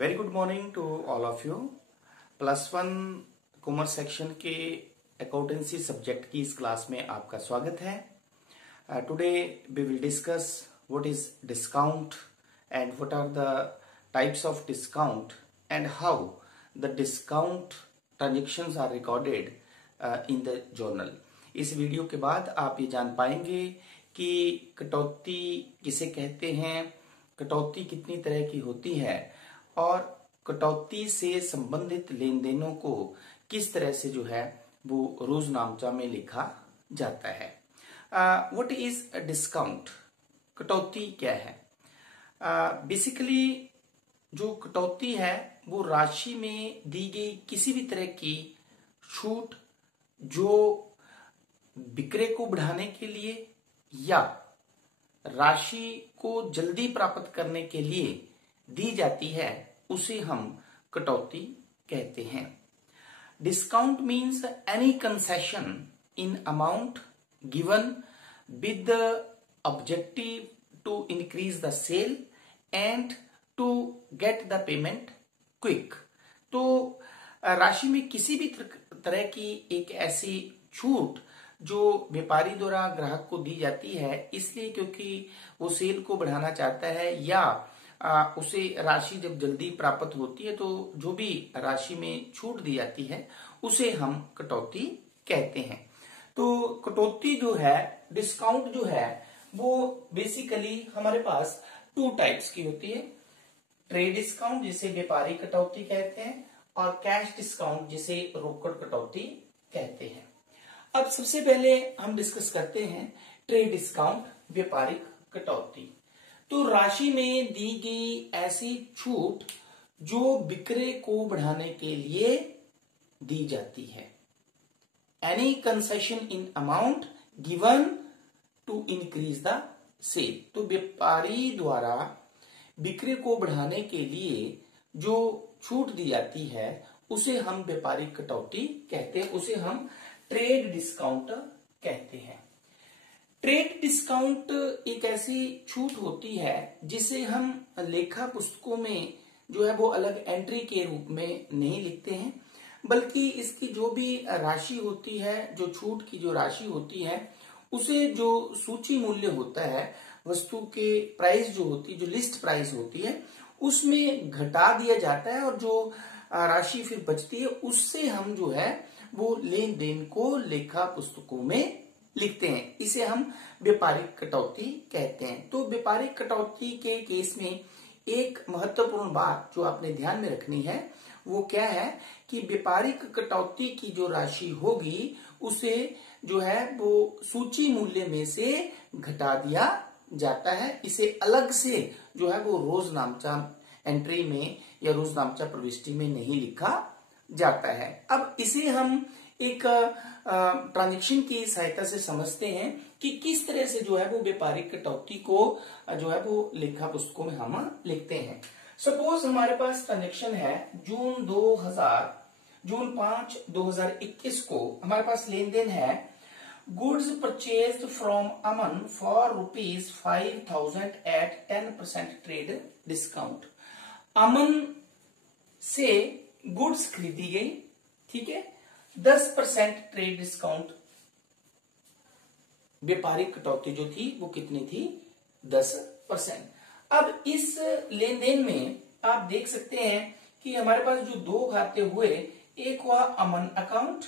Very good morning to all of you. +1 commerce section के accountancy subject की इस class में आपका स्वागत है। Today we will discuss what is discount and what are the types of discount and how the discount transactions are recorded in the journal. इस video के बाद आप ये जान पाएंगे कि कटौती किसे कहते हैं, कटौती कितनी तरह की होती है और कटौती से संबंधित लेन देनों को किस तरह से जो है वो रोजनामचा में लिखा जाता है। व्हाट इज डिस्काउंट, कटौती क्या है? बेसिकली जो कटौती है वो राशि में दी गई किसी भी तरह की छूट जो विक्रय को बढ़ाने के लिए या राशि को जल्दी प्राप्त करने के लिए दी जाती है उसे हम कटौती कहते हैं। Discount means any concession in amount given with the objective to increase the sale and to get the payment quick. तो राशि में किसी भी तरह की एक ऐसी छूट जो व्यापारी द्वारा ग्राहक को दी जाती है इसलिए क्योंकि वो सेल को बढ़ाना चाहता है या उसे राशि जब जल्दी प्राप्त होती है तो जो भी राशि में छूट दी जाती है उसे हम कटौती कहते हैं। तो कटौती जो है, डिस्काउंट जो है वो बेसिकली हमारे पास 2 टाइप्स की होती है। ट्रेड डिस्काउंट जिसे व्यापारी कटौती कहते हैं और कैश डिस्काउंट जिसे रोकड़ कटौती कहते हैं। अब सबसे पहले हम डिस्कस करते हैं ट्रेड डिस्काउंट, व्यापारिक कटौती। तो राशि में दी गई ऐसी छूट जो विक्रय को बढ़ाने के लिए दी जाती है। Any concession in amount given to increase the sale. तो व्यापारी द्वारा विक्रय को बढ़ाने के लिए जो छूट दी जाती है उसे हम व्यापारिक कटौती कहते हैं, उसे हम ट्रेड डिस्काउंट कहते हैं। ट्रेड डिस्काउंट एक ऐसी छूट होती है जिसे हम लेखा पुस्तकों में जो है वो अलग एंट्री के रूप में नहीं लिखते हैं, बल्कि इसकी जो भी राशि होती है, जो छूट की जो राशि होती है उसे जो सूची मूल्य होता है, वस्तु के प्राइस जो होती है, जो लिस्ट प्राइस होती है उसमें घटा दिया जाता है और जो राशि फिर बचती है उससे हम जो है वो लेन देन को लेखा पुस्तकों में लिखते हैं। इसे हम व्यापारिक कटौती कहते हैं। तो व्यापारिक कटौती के केस में एक महत्वपूर्ण बात जो आपने ध्यान में रखनी है वो क्या है कि व्यापारिक कटौती की जो राशि होगी उसे जो है वो सूची मूल्य में से घटा दिया जाता है। इसे अलग से जो है वो रोजनामचा एंट्री में या रोजनामचा प्रविष्टि में नहीं लिखा जाता है। अब इसे हम एक ट्रांजैक्शन की सहायता से समझते हैं कि किस तरह से जो है वो व्यापारिक कटौती को जो है वो लेखा पुस्तकों में हम लिखते हैं। सपोज हमारे पास ट्रांजैक्शन है जून 5, 2021 को हमारे पास लेन देन है goods purchased from Aman for ₹5,000 at 10% trade discount. Aman से गुड्स खरीदी गई, ठीक है, 10% ट्रेड डिस्काउंट। व्यापारिक कटौती जो थी वो कितनी थी? 10%। अब इस लेन देन में आप देख सकते हैं कि हमारे पास जो 2 खाते हुए, एक हुआ अमन अकाउंट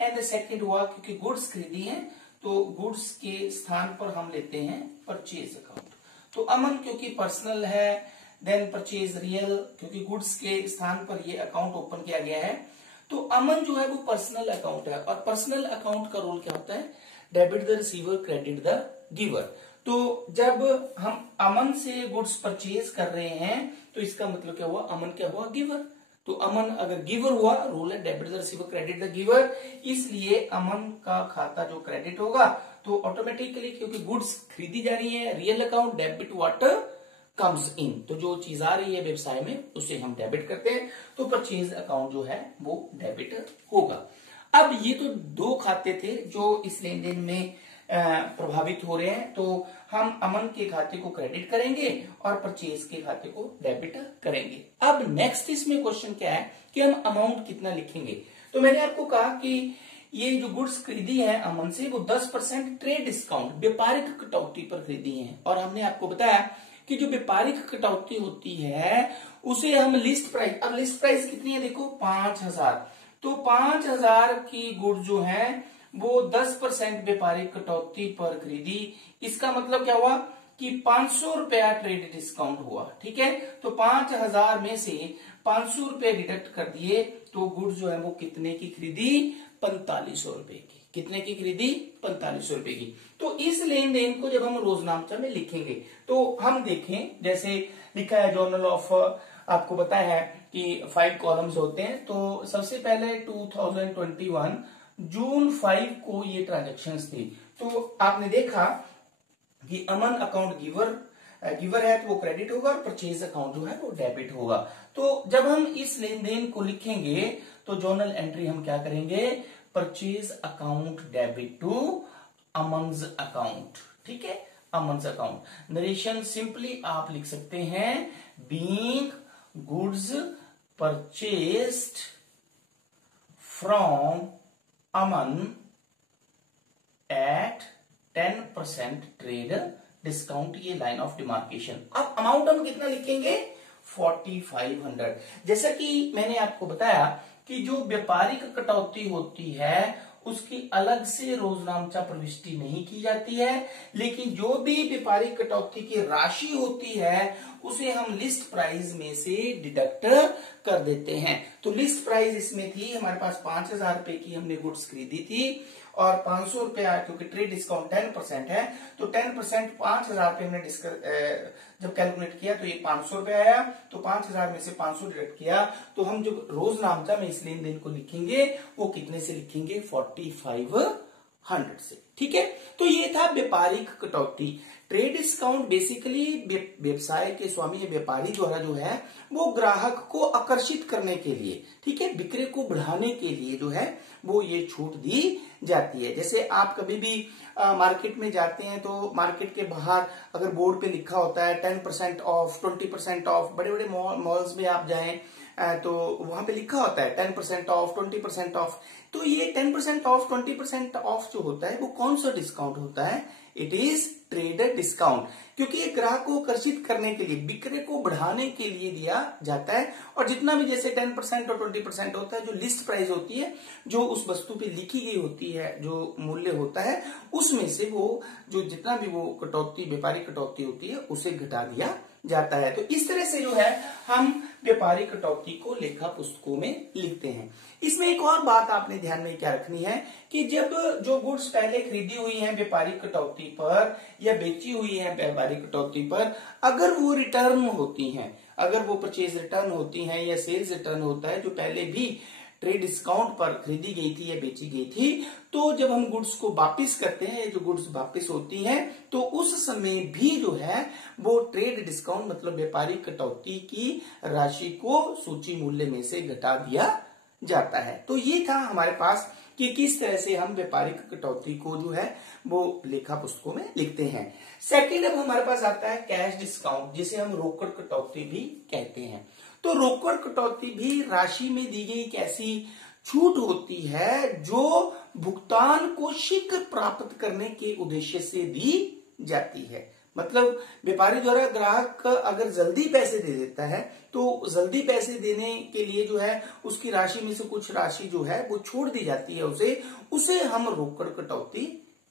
एंड द सेकंड हुआ, क्योंकि गुड्स खरीदी है तो गुड्स के स्थान पर हम लेते हैं परचेज अकाउंट। तो अमन क्योंकि पर्सनल है, देन परचेज रियल, क्योंकि गुड्स के स्थान पर ये अकाउंट ओपन किया गया है। तो अमन जो है वो पर्सनल अकाउंट है और पर्सनल अकाउंट का रोल क्या होता है? Debit the receiver, credit the giver. तो जब हम अमन से गुड्स परचेज कर रहे हैं तो इसका मतलब क्या हुआ? अमन क्या हुआ? गिवर। तो अमन अगर गिवर हुआ, रूल है debit the receiver, credit the giver, इसलिए अमन का खाता जो क्रेडिट होगा तो ऑटोमेटिकली, क्योंकि गुड्स खरीदी जा रही है, real account debit water comes in, तो जो चीज आ रही है व्यवसाय में उसे हम डेबिट करते हैं, तो परचेज अकाउंट जो है वो डेबिट होगा। अब ये तो 2 खाते थे जो इस लेन देन में प्रभावित हो रहे हैं, तो हम अमन के खाते को क्रेडिट करेंगे और परचेज के खाते को डेबिट करेंगे। अब नेक्स्ट इसमें क्वेश्चन क्या है कि हम अमाउंट कितना लिखेंगे। तो मैंने आपको कहा कि ये जो गुड्स खरीदी है अमन से वो 10% ट्रेड डिस्काउंट व्यापारिक कटौती पर खरीदी है, और हमने आपको बताया कि जो व्यापारिक कटौती होती है उसे हम लिस्ट प्राइस, अब लिस्ट प्राइस कितनी है देखो 5000, तो 5000 की गुड जो है वो 10% व्यापारिक कटौती पर खरीदी। इसका मतलब क्या हुआ कि 500 रुपया ट्रेड डिस्काउंट हुआ, ठीक है। तो 5000 में से 500 रुपए डिडक्ट कर दिए, तो गुड जो है वो कितने की खरीदी, 4500 रुपए की। कितने की खरीदी, 4500 रुपए की। तो इस लेन देन को जब हम रोजनामचा में लिखेंगे तो हम देखें, जैसे लिखा है जर्नल ऑफ, आपको पता है कि 5 कॉलम्स होते हैं। तो सबसे पहले 2021 जून 5 को ये ट्रांजेक्शन्स थी। तो आपने देखा कि अमन अकाउंट गिवर है तो वो क्रेडिट होगा और परचेज अकाउंट जो है वो डेबिट होगा। तो जब हम इस लेन देन को लिखेंगे तो जर्नल एंट्री हम क्या करेंगे, purchase account debit to Aman's account, ठीक है, अमन्स अकाउंट। नरेशन सिंपली आप लिख सकते हैं being goods purchased from Aman at 10% trade discount, ये लाइन ऑफ डिमार्केशन। अब अमाउंट हम कितना लिखेंगे, 4500। जैसा कि मैंने आपको बताया कि जो व्यापारिक कटौती होती है उसकी अलग से रोजनामचा प्रविष्टि नहीं की जाती है, लेकिन जो भी व्यापारिक कटौती की राशि होती है उसे हम लिस्ट प्राइस में से डिडक्ट कर देते हैं। तो लिस्ट प्राइस इसमें थी हमारे पास 5000 रुपए की हमने गुड्स खरीदी थी, और 500 रुपया क्योंकि ट्रेड डिस्काउंट 10% है, तो 10% 5000 रुपए हमने जब कैलकुलेट किया तो ये 500 रुपया आया। तो 5000 में से 500 डिडक्ट किया, तो हम जो रोजनामचा में इस लेन देन को लिखेंगे वो कितने से लिखेंगे, 4500 से, ठीक है। तो ये था व्यापारिक कटौती। ट्रेड डिस्काउंट बेसिकली व्यवसाय के स्वामी या व्यापारी द्वारा जो है वो ग्राहक को आकर्षित करने के लिए, ठीक है, बिक्री को बढ़ाने के लिए जो है वो ये छूट दी जाती है। जैसे आप कभी भी मार्केट में जाते हैं तो मार्केट के बाहर अगर बोर्ड पे लिखा होता है 10% ऑफ, 20% ऑफ, बड़े बड़े मॉल्स में आप जाएं तो वहां पे लिखा होता है 10% ऑफ, 20% ऑफ। तो ये 10% ऑफ, 20% ऑफ जो होता है वो कौन सा डिस्काउंट होता है, इट इज ट्रेड डिस्काउंट, क्योंकि ये ग्राहक को आकर्षित करने के लिए, बिक्री को बढ़ाने के लिए दिया जाता है। और जितना भी जैसे 10% और 20% होता है, जो लिस्ट प्राइस होती है, जो उस वस्तु पे लिखी गई होती है, जो मूल्य होता है, उसमें से वो जो जितना भी वो कटौती, व्यापारिक कटौती होती है, उसे घटा दिया जाता है। तो इस तरह से जो है हम व्यापारिक कटौती को लेखा पुस्तकों में लिखते हैं। इसमें एक और बात आपने ध्यान में क्या रखनी है कि जब जो गुड्स पहले खरीदी हुई हैं व्यापारिक कटौती पर या बेची हुई हैं व्यापारिक कटौती पर, अगर वो रिटर्न होती हैं, अगर वो परचेज रिटर्न होती हैं या सेल्स रिटर्न होता है जो पहले भी ट्रेड डिस्काउंट पर खरीदी गई थी या बेची गई थी, तो जब हम गुड्स को वापस करते हैं, जो गुड्स वापस होती हैं, तो उस समय भी जो है वो ट्रेड डिस्काउंट मतलब व्यापारिक कटौती की राशि को सूची मूल्य में से घटा दिया जाता है। तो ये था हमारे पास कि किस तरह से हम व्यापारिक कटौती को जो है वो लेखा पुस्तकों में लिखते हैं। सेकंड अब हमारे पास आता है कैश डिस्काउंट, जिसे हम रोकड़ कटौती भी कहते हैं। तो रोकड़ कटौती भी राशि में दी गई एक ऐसी छूट होती है जो भुगतान को शीघ्र प्राप्त करने के उद्देश्य से दी जाती है। मतलब व्यापारी द्वारा ग्राहक अगर जल्दी पैसे दे देता है तो जल्दी पैसे देने के लिए जो है उसकी राशि में से कुछ राशि जो है वो छोड़ दी जाती है, उसे हम रोकड़ कटौती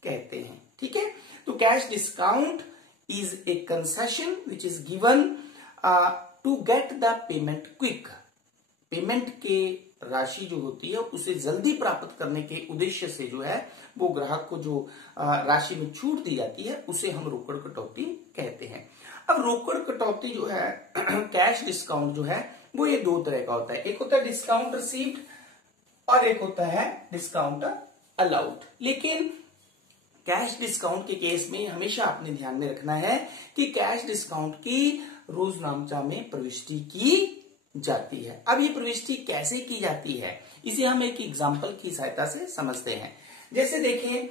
कहते हैं, ठीक है। तो cash discount is a concession which is given to get the payment quick. Payment के राशि जो होती है उसे जल्दी प्राप्त करने के उद्देश्य से जो है वो ग्राहक को जो राशि में छूट दी जाती है उसे हम रोकड़ कटौती कहते हैं। अब रोकड़ कटौती जो है कैश डिस्काउंट जो है वो ये दो तरह का होता है, एक होता है डिस्काउंट रिसीव्ड और एक होता है डिस्काउंट अलाउड। लेकिन कैश डिस्काउंट के केस में हमेशा आपने ध्यान में रखना है कि कैश डिस्काउंट की रोजनामचा में प्रविष्टि की जाती है। अब ये प्रविष्टि कैसे की जाती है इसे हम एक एग्जाम्पल की सहायता से समझते हैं। जैसे देखें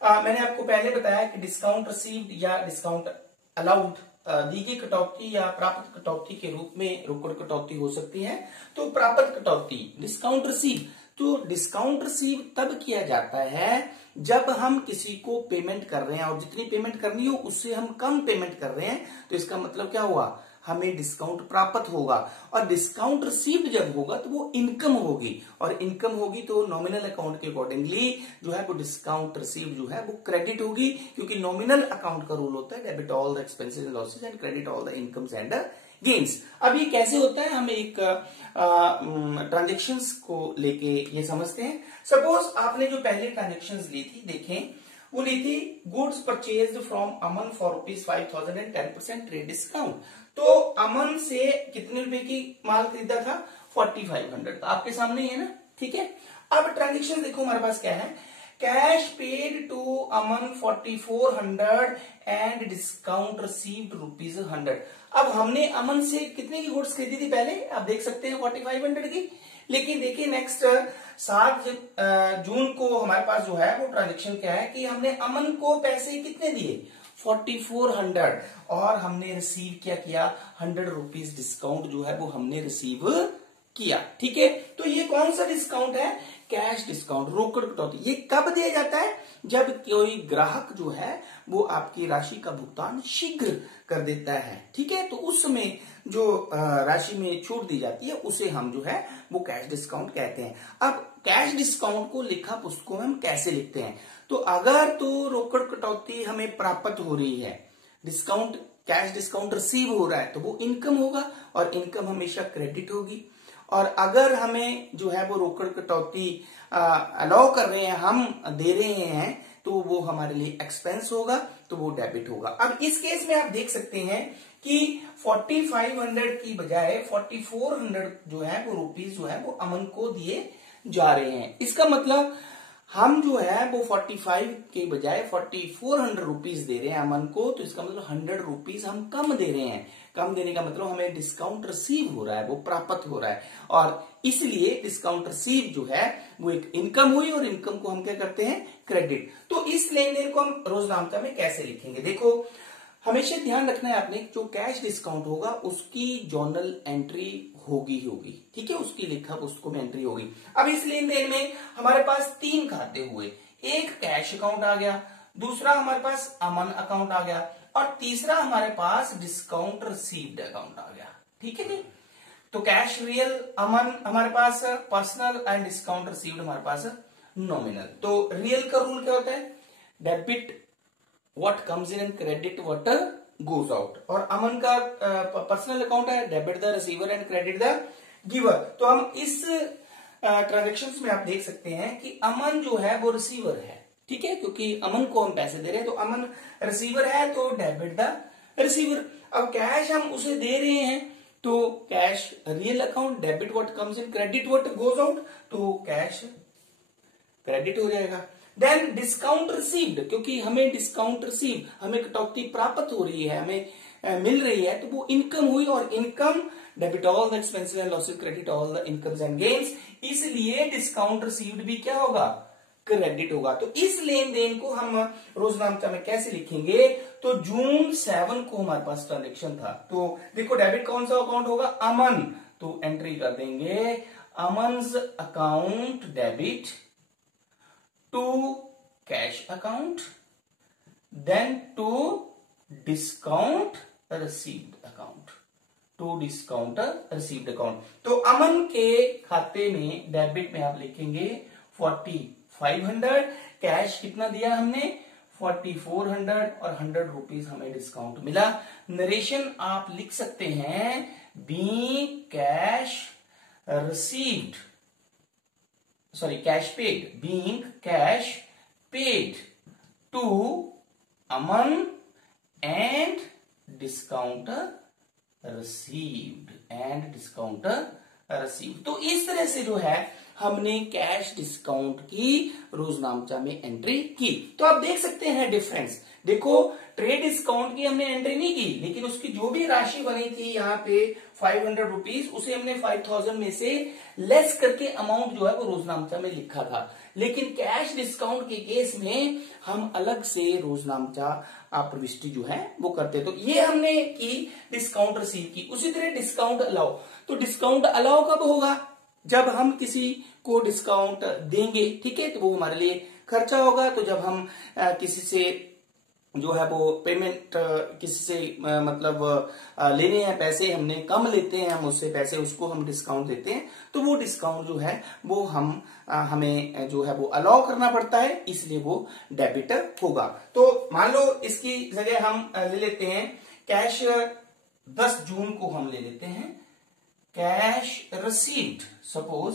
मैंने आपको पहले बताया कि डिस्काउंट रिसीव्ड या डिस्काउंट अलाउड दी गई कटौती या प्राप्त कटौती के रूप में रोकड़ कटौती हो सकती है। तो प्राप्त कटौती डिस्काउंट रिसीव, तो डिस्काउंट रिसीव तब किया जाता है जब हम किसी को पेमेंट कर रहे हैं और जितनी पेमेंट करनी हो उससे हम कम पेमेंट कर रहे हैं, तो इसका मतलब क्या हुआ, हमें डिस्काउंट प्राप्त होगा। और डिस्काउंट रिसीव्ड जब होगा तो वो इनकम होगी, और इनकम होगी तो नॉमिनल अकाउंट के अकॉर्डिंगली जो है वो डिस्काउंट रिसीव्ड जो है वो क्रेडिट होगी, क्योंकि नॉमिनल अकाउंट का रूल होता है debit all the expenses and losses and credit all the incomes and gains. अब ये कैसे होता है, हम एक ट्रांजेक्शंस को लेके ये समझते हैं। सपोज आपने जो पहले ट्रांजेक्शंस ली थी, देखें वो ली थी goods purchased from Aman for ₹5,000 and 10% trade discount. तो अमन से कितने रुपए की माल खरीदा था, 4500, आपके सामने ही है ना, ठीक है। अब ट्रांजेक्शन देखो हमारे पास क्या है, cash paid to Aman 4400 and discount received ₹100। अब हमने अमन से कितने की गुड्स खरीदी थी पहले, आप देख सकते हैं 4500 की। लेकिन देखिए नेक्स्ट 7 जून को हमारे पास जो है वो ट्रांजेक्शन क्या है कि हमने अमन को पैसे कितने दिए, 4400, और हमने रिसीव क्या किया, ₹100 डिस्काउंट जो है वो हमने रिसीव किया, ठीक है। तो ये कौन सा डिस्काउंट है, कैश डिस्काउंट, रोकड़ कटौती। ये कब दिया जाता है, जब कोई ग्राहक जो है वो आपकी राशि का भुगतान शीघ्र कर देता है, ठीक है। तो उस समय जो राशि में छूट दी जाती है उसे हम जो है वो कैश डिस्काउंट कहते हैं। अब कैश डिस्काउंट को लिखा पुस्तकों में हम कैसे लिखते हैं, तो अगर तो रोकड़ कटौती हमें प्राप्त हो रही है, डिस्काउंट कैश डिस्काउंट रिसीव हो रहा है, तो वो इनकम होगा और इनकम हमेशा क्रेडिट होगी। और अगर हमें जो है वो रोकड़ कटौती अलाउ कर रहे हैं, हम दे रहे हैं, तो वो हमारे लिए एक्सपेंस होगा, तो वो डेबिट होगा। अब इस केस में आप देख सकते हैं कि 4500 की बजाय 4400 जो है वो रुपीज जो है वो अमन को दिए जा रहे हैं। इसका मतलब हम जो है वो 45 के बजाय 4400 रुपीज दे रहे हैं अमन को, तो इसका मतलब 100 रुपीज हम कम दे रहे हैं। कम देने का मतलब हमें डिस्काउंट रिसीव हो रहा है, वो प्राप्त हो रहा है, और इसलिए डिस्काउंट रिसीव जो है वो एक इनकम हुई, और इनकम को हम क्या करते हैं, क्रेडिट। तो इस लेन देन को हम रोजनामता में कैसे लिखेंगे, देखो हमेशा ध्यान रखना है आपने, जो कैश डिस्काउंट होगा उसकी जर्नल एंट्री होगी, ठीक है, उसकी लिखा पुस्तकों में एंट्री होगी। अब इस लेन देन में हमारे पास 3 खाते हुए, एक कैश अकाउंट आ गया, दूसरा हमारे पास अमन अकाउंट आ गया, और तीसरा हमारे पास डिस्काउंट रिसीव्ड अकाउंट आ गया, ठीक है जी। तो कैश रियल, अमन हमारे पास पर्सनल, एंड डिस्काउंट रिसीव्ड हमारे पास नॉमिनल। तो रियल का रूल क्या होता है, debit what comes in and credit what goes out. और अमन का पर्सनल अकाउंट है, debit the receiver and credit the giver. तो हम इस ट्रांजेक्शंस में आप देख सकते हैं कि अमन जो है वो रिसीवर है, ठीक है, क्योंकि अमन को हम पैसे दे रहे हैं, तो अमन रिसीवर है, तो डेबिट द रिसीवर। अब कैश हम उसे दे रहे हैं, तो cash real account, debit what comes in, credit what goes out, तो कैश क्रेडिट हो जाएगा। देन डिस्काउंट रिसीव्ड, क्योंकि हमें डिस्काउंट रिसीव, हमें कटौती प्राप्त हो रही है, हमें मिल रही है, तो वो इनकम हुई, और income debit all the expenses and losses credit all the incomes and gains, इसलिए डिस्काउंट रिसीव्ड भी क्या होगा, क्रेडिट होगा। तो इस लेन देन को हम रोजनामचा में कैसे लिखेंगे, तो जून 7 को हमारे पास ट्रांजेक्शन था, तो देखो डेबिट कौन सा अकाउंट होगा, अमन, तो एंट्री कर देंगे Aman's account debit to cash account, then to discount received account, to discount received account. तो अमन के खाते में डेबिट में आप लिखेंगे 4500, कैश कितना दिया हमने 4400, और 100 रुपीज हमें डिस्काउंट मिला। नरेशन आप लिख सकते हैं by cash received, sorry, cash paid, being cash paid to Aman and discount received, तो इस तरह से जो है हमने कैश डिस्काउंट की रोजनामचा में एंट्री की। तो आप देख सकते हैं डिफरेंस। देखो ट्रेड डिस्काउंट की हमने एंट्री नहीं की, लेकिन उसकी जो भी राशि बनी थी यहाँ पे 500 रुपीज, उसे हमने 5000 में से लेस करके अमाउंट जो है वो रोजनामचा में लिखा था। लेकिन कैश डिस्काउंट के केस में हम अलग से रोजनामचा प्रविष्टि जो है वो करते। तो ये हमने की डिस्काउंट रिसीव की। उसी तरह डिस्काउंट अलाउ, तो डिस्काउंट अलाउ कब होगा? जब हम किसी को डिस्काउंट देंगे, ठीक है, तो वो हमारे लिए खर्चा होगा। तो जब हम किसी से जो है वो पेमेंट किसी से मतलब लेने हैं पैसे, हमने कम लेते हैं हम उससे पैसे, उसको हम डिस्काउंट देते हैं, तो वो डिस्काउंट जो है वो हमें जो है वो अलाउ करना पड़ता है, इसलिए वो डेबिट होगा। तो मान लो इसकी जगह हम ले लेते हैं कैश 10 जून को हम ले लेते हैं कैश रिसीव्ड सपोज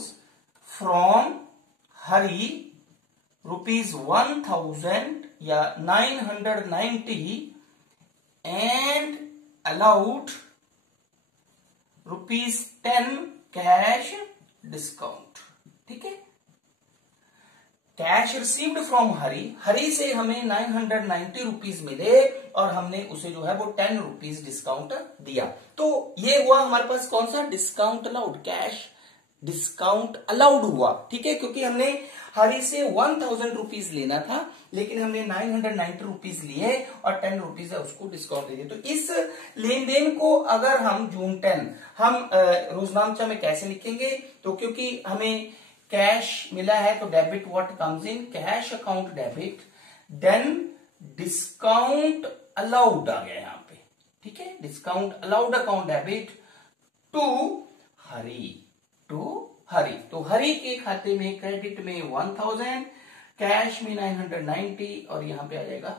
फ्रॉम हरी ₹1000 या 990 एंड अलाउड ₹10 कैश डिस्काउंट। ठीक है, कैश रिसीव्ड फ्रॉम हरी, हरी से हमें 990 रुपीज मिले और हमने उसे जो है वो 10 रुपीज डिस्काउंट दिया। तो ये हुआ हमारे पास कौन सा? Discount allowed, cash discount allowed हुआ। ठीक है, क्योंकि हमने हरी से 1000 रुपीज लेना था, लेकिन हमने 990 रुपीज लिए और 10 रुपीज है उसको डिस्काउंट दे दिया। तो इस लेन देन को अगर हम जून 10 हम रोजनामचा में कैसे लिखेंगे? तो क्योंकि हमें कैश मिला है तो debit what comes in cash account debit, then discount allowed आ गया यहाँ पे। ठीक है, discount allowed account debit to Hari, तो हरी के खाते में क्रेडिट में 1000, कैश में 990 और यहां पे आ जाएगा।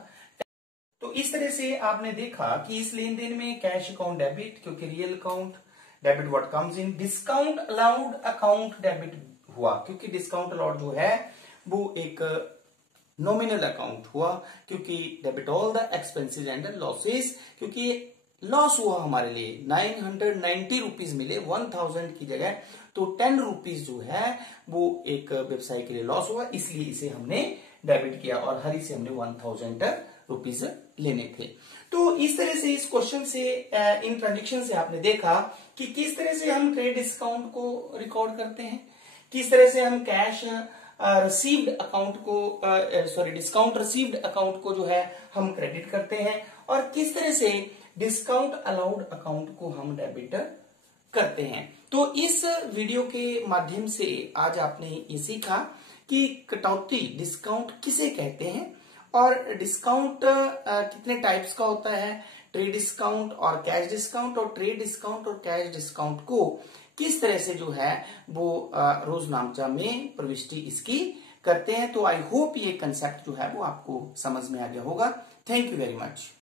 तो इस तरह से आपने देखा कि इस लेन देन में कैश अकाउंट डेबिट, क्योंकि real account debit what comes in, discount allowed account debit हुआ, क्योंकि डिस्काउंट अलाउड जो है वो एक नॉमिनल अकाउंट हुआ, क्योंकि debit all the expenses and losses, क्योंकि लॉस हुआ हमारे लिए 990 रुपीज मिले 1000 की जगह, तो 10 रुपीज जो है वो एक व्यवसाय के लिए लॉस हुआ, इसलिए इसे हमने डेबिट किया और हरी से हमने 1000 रुपीज लेने थे। तो इस तरह से इस क्वेश्चन से इन ट्रांजेक्शन से आपने देखा कि किस तरह से हम ट्रेड डिस्काउंट को रिकॉर्ड करते हैं, किस तरह से हम कैश रिसीव्ड अकाउंट को डिस्काउंट रिसीव्ड अकाउंट को जो है हम क्रेडिट करते हैं, और किस तरह से डिस्काउंट अलाउड अकाउंट को हम डेबिट करते हैं। तो इस वीडियो के माध्यम से आज आपने ये सीखा कि कटौती डिस्काउंट किसे कहते हैं और डिस्काउंट कितने टाइप्स का होता है, ट्रेड डिस्काउंट और कैश डिस्काउंट, और ट्रेड डिस्काउंट और कैश डिस्काउंट को किस तरह से जो है वो रोजनामचा में प्रविष्टि इसकी करते हैं। तो आई होप ये कंसेप्ट जो है वो आपको समझ में आ गया होगा। Thank you very much.